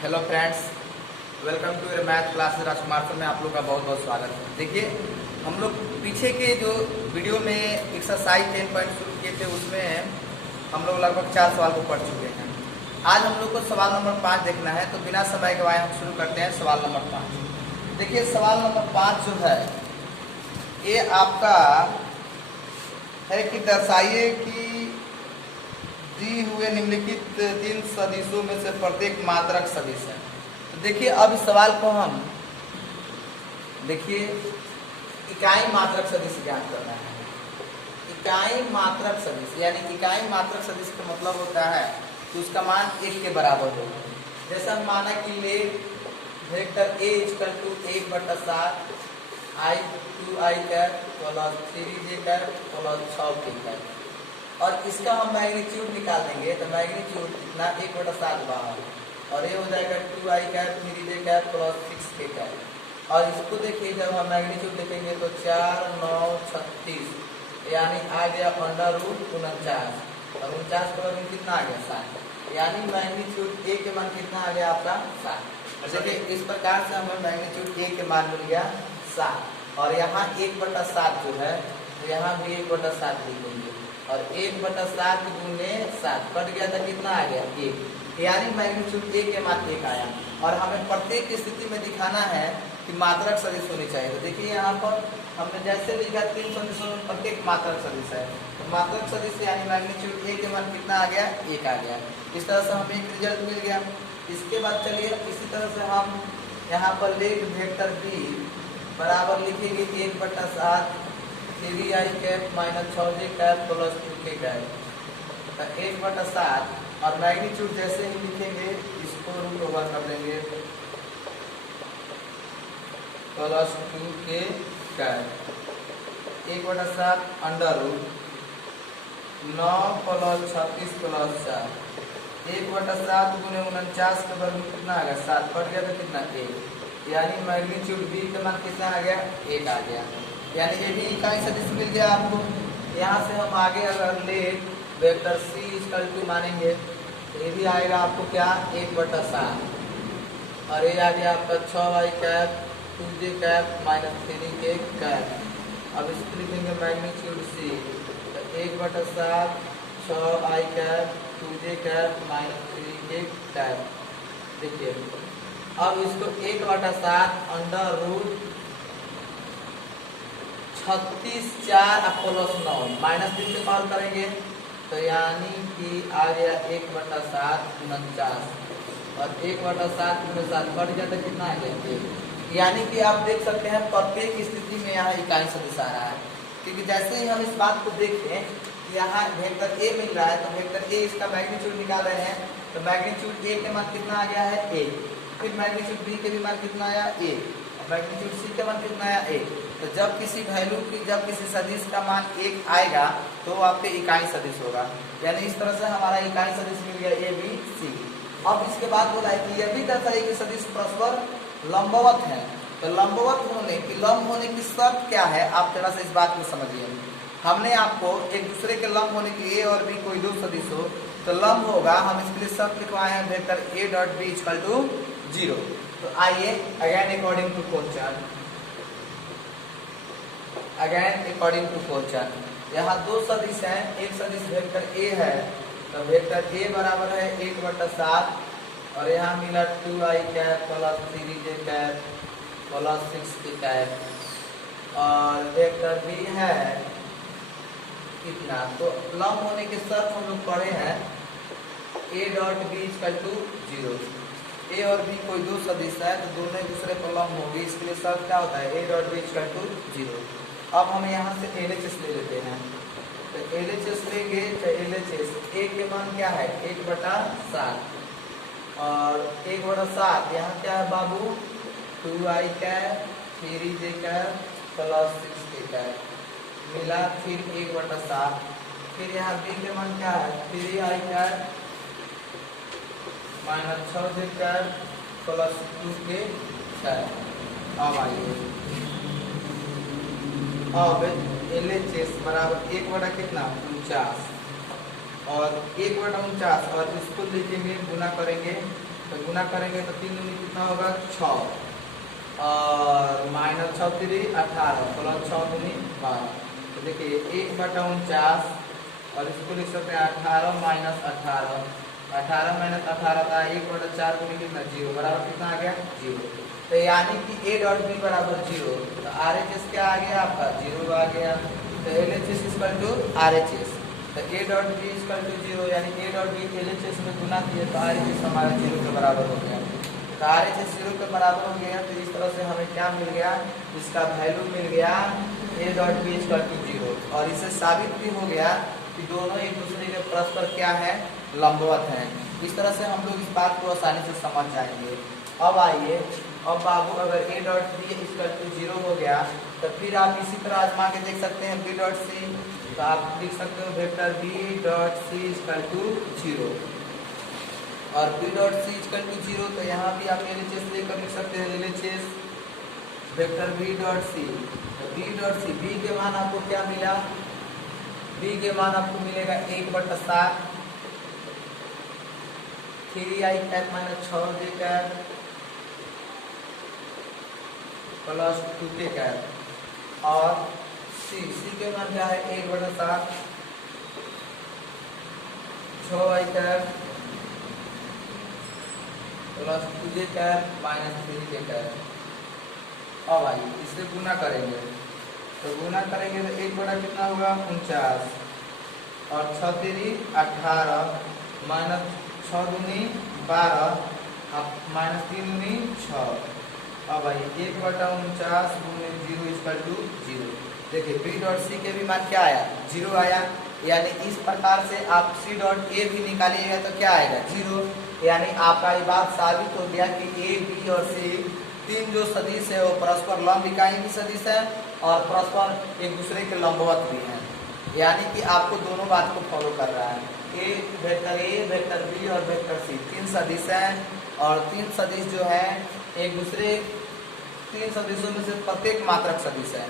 Hello friends, welcome to your math class Rajkumar sir में आप लोग का बहुत बहुत स्वागत है। देखिए, हम लोग पीछे के जो वीडियो में एक्सरसाइज 10 पॉइंट शुरू किए थे उसमें हम लोग लगभग 4 सवाल को पढ़ चुके हैं। आज हम लोग को सवाल नंबर 5 देखना है, तो बिना समय गवाए हम शुरू करते हैं सवाल नंबर 5। देखिए, सवाल नंबर 5 जो है ये आपका है कि दर्शाइए कि दी हुए निम्नलिखित 3 सदिशों में से प्रत्येक मात्रक सदिश है। तो देखिए, अब इस सवाल को हम देखिए इकाई मात्रक सदिश ज्ञात करना है। इकाई मात्रक सदिश यानी इकाई मात्रक सदिश का मतलब होता है कि उसका मान 1 के बराबर हो। जैसा हम माना कि ले vector a = 1/7 i 2i cap plus 3j cap plus 6k। और इसका हम मैग्नीट्यूड निकाल देंगे तो मैग्नीट्यूड कितना 1/7 बाहर, और ये हो जाएगा 2i cap 3j cap plus 6k cap. और इसको देखिए, जब हम मैग्नीट्यूड देखेंगे तो 4 9 36 यानी आ गया √49, और 49 प्लस कितना आ गया 60, यानी मैग्नीट्यूड a के मान कितना आ गया आपका 60। देखिए, इस प्रकार से हमें मैग्नीट्यूड a के मान मिल गया 60, और यहाँ 1/7 जो है तो यहाँ भी 1/7 लिखेंगे, और 1/7 गुने 7 कट गया था, कितना आ गया 1, यानी मैग्नीट्यूड a के मान 1 आया। और हमें प्रत्येक स्थिति में दिखाना है कि मात्रक सदिश होनी चाहिए। तो देखिए, यहाँ पर हमने जैसे लिखा 3 सदिशों में प्रत्येक मात्रक सदिश है, तो मात्रक सदिश यानी मैग्नीट्यूड a के मान कितना आ गया 1 आ गया। इस तरह से हमें एक रिजल्ट मिल गया। इसके बाद चलिए इसी तरह से हम यहाँ पर लेट वेक्टर b बराबर लिखेंगे 1/7 3i cap minus 6j cap plus 2k cap, 1/7, और मैग्नीट्यूड जैसे ही लिखेंगे इसको √over कर देंगे plus 2k cap 1/7 under root 9 plus 36 plus 4 1/7 गुने 49 के वर्ग में कितना आ गया 7, कट गया तो कितना 1, यानी मैग्नीट्यूड b का मान कितना आ गया 1 आ गया। यानी ये भी इकाई सदिश मिल गया आपको। यहाँ से हम आगे अगर लेट वेक्टर c = मानेंगे तो ये भी आएगा आपको क्या 1/7, और ये आ गया आपका 6i cap 2j cap minus 3k cap. अब इसको लिखेंगे मैग्नीट्यूड c, तो 1/7 6i cap 2j cap minus 3k cap. देखिए, अब इसको 1/7 अंडर रूट 36 4 प्लस 9 माइनस 3 से कॉल करेंगे तो यानी कि आ गया 1/7 49, और 1/7 गुने 7 कट गया तो कितना आ गया 1, यानी कि आप देख सकते हैं प्रत्येक स्थिति में यहाँ इकाई सदिश आ रहा है। क्योंकि जैसे ही हम इस बात को देखें कि यहाँ वेक्टर a मिल रहा है तो वेक्टर a इसका मैग्नीट्यूड निकाल रहे हैं, तो मैग्नीट्यूड a के मान कितना आ गया है 1, फिर मैग्नीट्यूड b के भी मान कितना आया 1, मैग्नीट्यूड c के मान कितना आया 1। तो जब किसी वैल्यू की जब किसी सदिश का मान 1 आएगा तो आपके इकाई सदिश होगा। यानी इस तरह से हमारा इकाई सदिश मिल गया a b c। अब इसके बाद बोला है कि यह भी दर्शाइए कि सदिश परस्पर लंबवत है। तो लंबवत होने की लंब होने की शर्त क्या है, आप थोड़ा सा इस बात को समझिए। हमने आपको एक दूसरे के लंब होने की a और b कोई दो सदिश हो तो लंब होगा, हम इसके लिए शर्त लिखवाए हैं वेक्टर a.b = 0। तो आइए अगेन अकॉर्डिंग टू क्वेश्चन, यहाँ दो सदिश हैं। एक सदिश वेक्टर a है, तो वेक्टर a बराबर है 1/7, और यहाँ मिला 2i cap plus 3j cap plus 6k cap, और वेक्टर b है कितना, तो लंब होने के शर्त हम लोग पढ़े हैं a.b = 0। a और b कोई दो सदिश है तो दोनों एक दूसरे पर लंब होगी, इसके लिए शर्त क्या होता है a.b = 0। अब हम यहाँ से LHS ले लेते हैं, तो LHS लेंगे तो LHS a के मान क्या है 1/7, और 1/7 यहाँ क्या है बाबू 2i cap 3j cap plus 6k cap मिला, फिर 1/7, फिर यहाँ b के मान क्या है 3i cap minus 6j cap plus 2k cap. अब आइए, अब LHS बराबर 1 कितना 49, और 1/49 और इसको लिखेंगे गुना करेंगे तो गुना करेंगे तो 3 दूनी कितना होगा 6 और माइनस 6 3 18 प्लस 6 दूनी 12। तो देखिए 1/49 और इसको लिख सकते हैं 18 माइनस 18। 18 माइनस 18 का 1/4 गुनी कितना 0 बराबर कितना आ गया 0। तो यानी कि a डॉट b बराबर 0। तो RHS क्या आ गया आपका 0 आ गया। तो LHS इक्वल टू RHS। तो a dot b equal to 0 यानी a डॉट b LHS में गुना किए तो RHS हमारा 0 के बराबर हो गया। तो RHS 0 के बराबर हो गया। तो इस तरह से हमें क्या मिल गया, इसका वैल्यू मिल गया a dot b equal to 0। और इससे साबित भी हो गया कि दोनों एक दूसरे के परस्पर क्या है लंबवत हैं। इस तरह से हम लोग इस बात को आसानी से समझ जाएंगे। अब आइए, अब बाबू अगर a dot b equal to 0 हो गया तो फिर आप इसी तरह आजमा के देख सकते हैं b डॉट c। तो आप लिख सकते हो vector b dot c equal to 0 और b dot c equal to 0। तो यहाँ भी आप LHS लेकर लिख सकते हैं LHS vector b dot c। तो b डॉट c b के मान आपको क्या मिला, b के मान आपको मिलेगा 1/7 3i cap minus 6j cap plus 2k cap और c के मान क्या है 1/7 6i cap plus 2j cap minus 3k cap. अब आइए इससे गुना करेंगे तो गुना करेंगे तो 1 कितना होगा 49 और 6 3 18 माइनस 6 दूनी 12 माइनस 3 दूनी 6। अब भाई 1/49 गुने 0 इक्वल टू 0। देखिए b डॉट c के भी मान क्या आया 0 आया। यानी इस प्रकार से आप c डॉट a भी निकालिएगा तो क्या आएगा 0। यानी आपका ये बात साबित हो गया कि a b और c तीन जो सदिश है वो परस्पर लंब इकाई भी सदिश है और परस्पर एक दूसरे के लंबवत भी हैं। यानी कि आपको दोनों बात को फॉलो कर रहा है। वेक्टर a वेक्टर b और वेक्टर c तीन सदिश हैं और तीन सदिश जो है एक दूसरे तीन सदिशों में से प्रत्येक मात्रक सदिश है।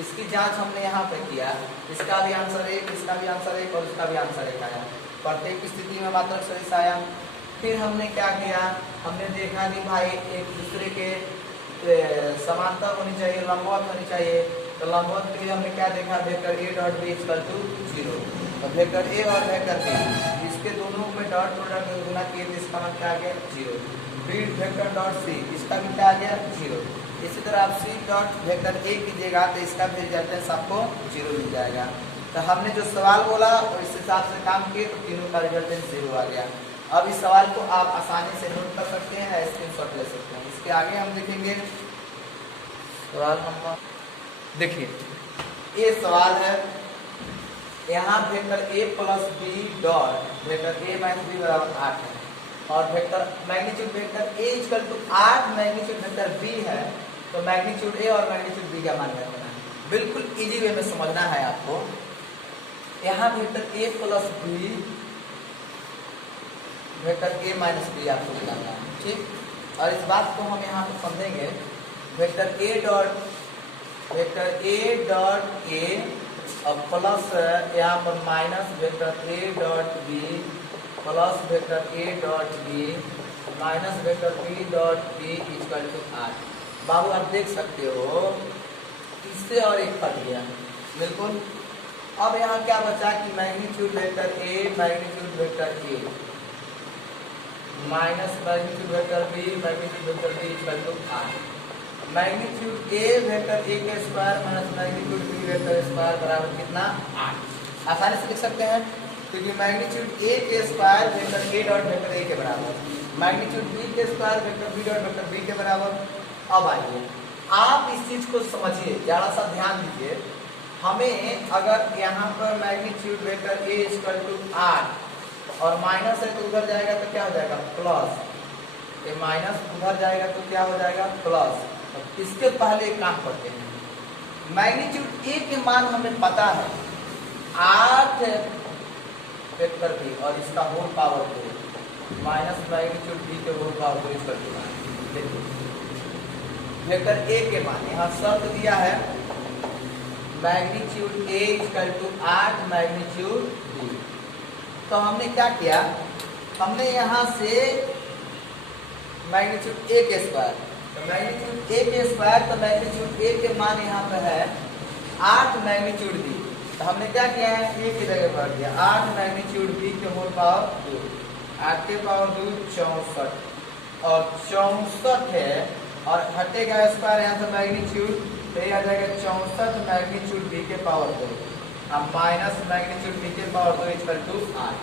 इसकी जांच हमने यहाँ पे किया, इसका भी आंसर 1, इसका भी आंसर 1 और इसका भी आंसर 1 आया। प्रत्येक स्थिति में मात्रक सदिश आया। फिर हमने क्या किया, हमने देखा कि भाई एक दूसरे के समांतर होनी चाहिए, लंबवत होनी चाहिए। तो लंबवत के लिए हमने क्या देखा, vector a dot b equal to 0। तो वेक्टर a और वेक्टर b इसके दोनों में डॉट प्रोडक्ट गुना किए तो इसका मान क्या आ गया 0। b वेक्टर डॉट c इसका भी क्या आ गया 0। इसी तरह आप c डॉट वेक्टर a कीजिएगा तो इसका भी रिजल्टेंस आपको 0 मिल जाएगा। तो हमने जो सवाल बोला और इस हिसाब से काम किए तो तीनों का रिजल्टेंस 0 आ गया। अब इस सवाल को आप आसानी से नोट कर सकते हैं या स्क्रीनशॉट ले सकते हैं। इसके आगे हम देखेंगे सवाल नंबर, देखिए ये सवाल है, यहाँ vector a plus b dot vector a minus b बराबर 8 है और vector magnitude vector a equal to 8 magnitude vector b है। तो मैग्नीट्यूड a और मैग्नीट्यूड b का मान करना है। बिल्कुल इजी वे में समझना है आपको। यहाँ vector a plus b vector a minus b आपको निकालना है, ठीक। और इस बात को हम यहाँ पे समझेंगे, वेक्टर a डॉट a और प्लस यहाँ पर minus vector a dot b plus vector a dot b minus vector b dot b equal to 8। बाबू आप देख सकते हो इससे और एक कट गया बिल्कुल। अब यहाँ क्या बचा कि magnitude vector a magnitude vector a minus magnitude vector b magnitude vector b equal to 8। Magnitude a vector a के square minus magnitude b vector square बराबर कितना 8। आसानी से लिख सकते हैं क्योंकि मैग्नीट्यूड a के square vector a dot vector a के बराबर, मैग्नीट्यूड b के square vector b dot vector b के बराबर। अब आइए आप इस चीज को समझिए, जरा सा ध्यान दीजिए। हमें अगर यहाँ पर magnitude vector a equal to 8 और माइनस है तो उधर जाएगा तो क्या हो जाएगा प्लस, ये माइनस उधर जाएगा तो क्या हो जाएगा प्लस। इसके पहले एक काम करते हैं, मैग्नीट्यूड a के मान हमें पता है 8 वेक्टर b और इसका whole power 2 minus magnitude b के होल पावर 2 इक्वल टू 9। देखिए वेक्टर a के मान यहाँ शर्त दिया है magnitude a equal to 8 magnitude b। तो हमने क्या किया, हमने यहाँ से मैग्नीट्यूड ए के स्क्वायर। तो मैग्नीट्यूड ए के स्क्वायर, तो मैग्नीट्यूड ए के मान यहाँ पे है 8 मैग्नीट्यूड बी। तो हमने क्या किया है, ए की जगह भर दिया 8 मैग्नीट्यूड बी के होल पावर 2, 8 के पावर 2 64, और 64 है और हटेगा स्क्वायर यहाँ से मैग्नीट्यूड, तो ये आ जाएगा 64 मैग्नीट्यूड बी के पावर 2, अब माइनस मैग्नीट्यूड बी के पावर 2 इक्वल टू 8।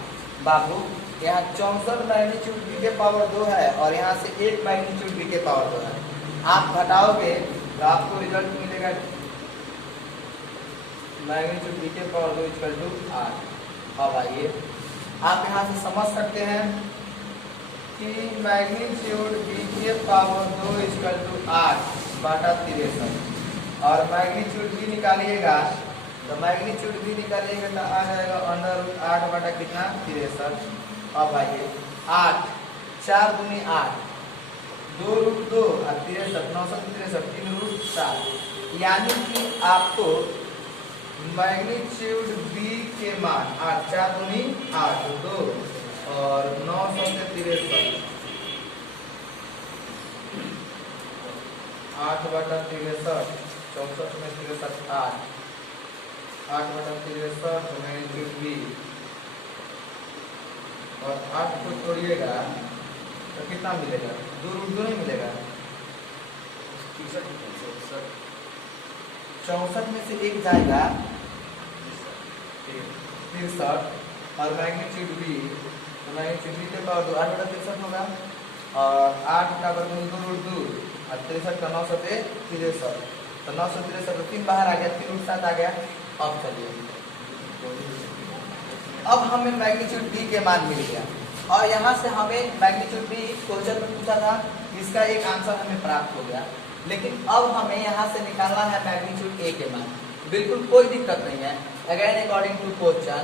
बाबू यहाँ 64 मैग्नीट्यूड बी के पावर 2 है और यहाँ से 1 मैग्नीट्यूड बी के पावर 2 है, आप घटाओगे तो आपको रिजल्ट मिलेगा मैग्नीट्यूड बी के पावर 2 इक्वल टू 8। अब आइए आप यहाँ से समझ सकते हैं कि मैग्नीट्यूड बी के पावर 2 इक्वल टू 8 बटा 63, और मैग्नीट्यूड बी निकालिएगा तो मैग्नीट्यूड बी निकालिएगा तो आ जाएगा अंडर रूट 8 बटा कितना 63। अब आइए 8 4 दूनी 8, 2 रूट 2 और 63 963 3 रूट 7, यानी कि आपको मैग्नीट्यूड बी के मान 8 4 दूनी 8 2 और 963 8 बटा 63 64 में 63 8 8 बटा 63 मैग्नीट्यूड बी, और 8 को छोड़िएगा तो कितना मिलेगा, 2 रूट 2 नहीं मिलेगा, 64 में से 1 जाएगा 63, और मैग्नीट्यूड बी, तो मैग्नीट्यूड बी के पावर 2 8 बटा 63 होगा, और 8 का वर्गमूल 2 रूट 2 और 63 का 963, तो 963 तो 3 बाहर आ गया, 3 रूट 7 आ गया। अब चलिए अब हमें मैग्नीट्यूड बी के मान मिल गया, और यहाँ से हमें मैग्नीट्यूड बी क्वेश्चन में पूछा था, इसका एक आंसर हमें प्राप्त हो गया। लेकिन अब हमें यहाँ से निकालना है मैग्नीट्यूड ए के मान। बिल्कुल कोई दिक्कत नहीं है, अगेन अकॉर्डिंग टू क्वेश्चन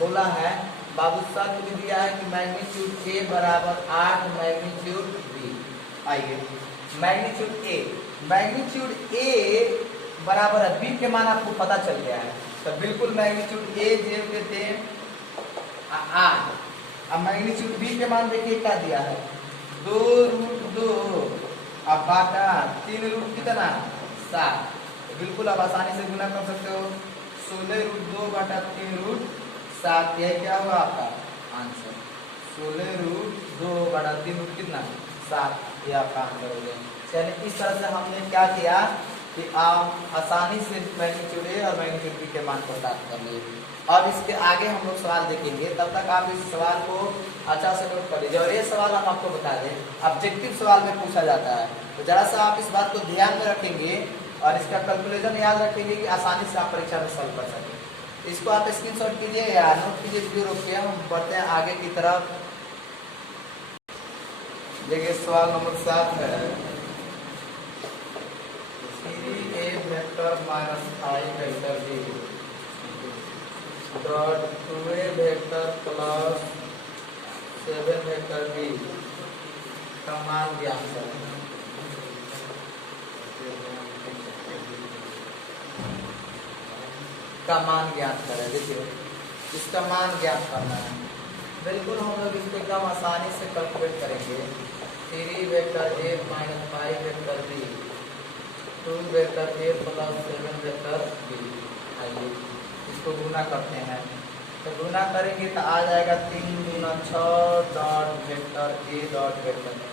बोला है बाबू साहब ने दिया है कि मैग्नीट्यूड ए बराबर 8 मैग्नीट्यूड बी। आइए मैग्नीट्यूड ए बराबर है बी के मान आपको पता चल गया है, तो बिल्कुल मैग्नीट्यूड ए जेब देते हैं 8। अब मैग्नीट्यूड बी के मान देखिए क्या दिया है 2 रूट 2 अब बाटा 3 रूट कितना 7, बिल्कुल आप आसानी से गुना कर सकते हो, 16 रूट 2 बटा 3 रूट 7, यह क्या होगा आपका आंसर, 16 रूट 2 बटा 3 रूट कितना 7, ये आपका आंसर हो गया। चलिए इस तरह से हमने क्या किया कि आप आसानी से मैग्नीट्यूड ए और मैग्नीट्यूड बी के मान को प्राप्त कर लिए। अब इसके आगे हम लोग सवाल देखेंगे, तब तक आप इस सवाल को अच्छा से नोट कर लीजिए। और ये सवाल हम आपको बता दें ऑब्जेक्टिव सवाल में पूछा जाता है, तो जरा सा आप इस बात को ध्यान में रखेंगे और इसका कैलकुलेशन याद रखेंगे कि आसानी से आप परीक्षा में सॉल्व कर सकें। इसको आप स्क्रीनशॉट कीजिए या नोट कीजिए, वीडियो रोकिए, हम बढ़ते हैं आगे की तरफ। देखिए सवाल नंबर 7 है, vector minus i vector B dot 2a vector plus 7 vector B का मान ज्ञात करें। का मान ज्ञात करें। देखिए इसका मान ज्ञात करना है, बिल्कुल हम लोग इसको एकदम आसानी से कैलकुलेट करेंगे। 3 vector a minus 5 vector B 2 vector A plus 7 vector B. आइए इसको गुना करते हैं, तो गुना करेंगे तो आ जाएगा 3 गुना 6 dot vector A dot vector B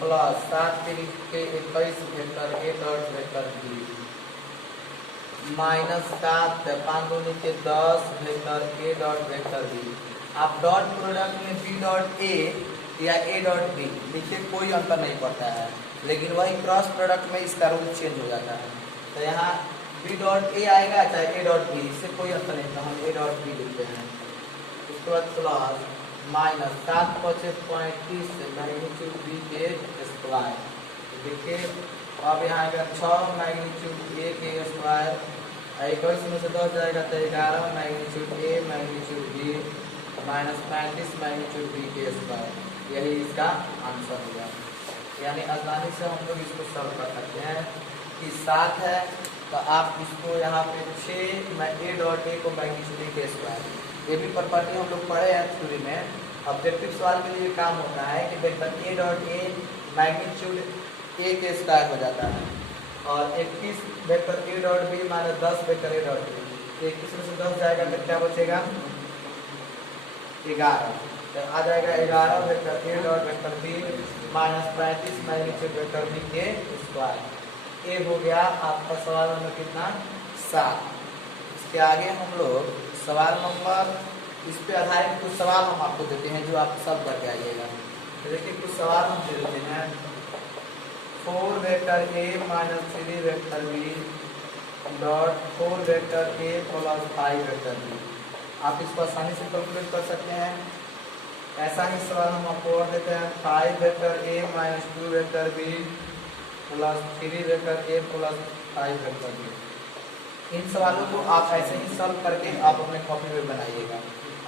plus 7 के 21 vector A dot vector B minus 7 5 दूनी के 10 vector A dot vector B. आप डॉट प्रोडक्ट में बी डॉट ए या ए डॉट बी लिखिए, कोई अंतर नहीं पड़ता है, लेकिन वही क्रॉस प्रोडक्ट में इसका रूल चेंज हो जाता है। तो यहाँ बी डॉट ए आएगा चाहे ए डॉट बी, इससे कोई अंतर नहीं, तो हम ए डॉट बी लिखते हैं। उसके बाद प्लस माइनस 7 × 35 मैग्नीट्यूड बी के स्क्वायर। देखिए अब यहाँ आएगा 6 मैग्नीट्यूड ए के स्क्वायर, 21 में से 10 जाएगा तो 11 magnitude A magnitude B minus 35 magnitude B के स्क्वायर। यही इसका आंसर होगा। यानी आसानी से हम लोग इसको सॉल्व कर सकते हैं कि 7 है तो आप इसको यहाँ पे 6 ए डॉट ए को मैग्नीट्यूड ए के स्क्वायर ये भी प्रॉपर्टी हम लोग पढ़े हैं थ्योरी में। ऑब्जेक्टिव सवाल के लिए काम होता है कि vector A dot A magnitude A के स्क्वायर हो जाता है, और 21 vector A dot B minus 10 vector A dot B, 21 में से 10 जाएगा तो क्या बचेगा 11, तो आ जाएगा 11 vector A dot vector B minus 35 magnitude vector B के स्क्वायर। ये हो गया आपका सवाल नंबर कितना 7। इसके आगे हम लोग सवाल नंबर, इस पे आधारित कुछ सवाल हम आपको देते हैं जो आप सब करके आइएगा। तो देखिए कुछ सवाल हम दे देते हैं। 4 vector A minus 3 vector B dot 4 vector A plus 5 vector B. आप इसको आसानी से कैलकुलेट कर सकते हैं। ऐसा ही सवाल हम आपको और देते हैं। 5 vector A minus 2 vector B plus 3 vector A plus 5 vector B. इन सवालों को आप ऐसे ही सॉल्व करके आप अपने कॉपी में बनाइएगा,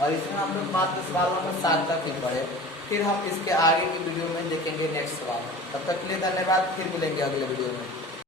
और इसमें हम लोग मात्र सवाल नंबर 7 तक ही पढ़े। फिर हम इसके आगे की वीडियो में देखेंगे नेक्स्ट सवाल। तब तक के लिए धन्यवाद, फिर मिलेंगे अगले वीडियो में।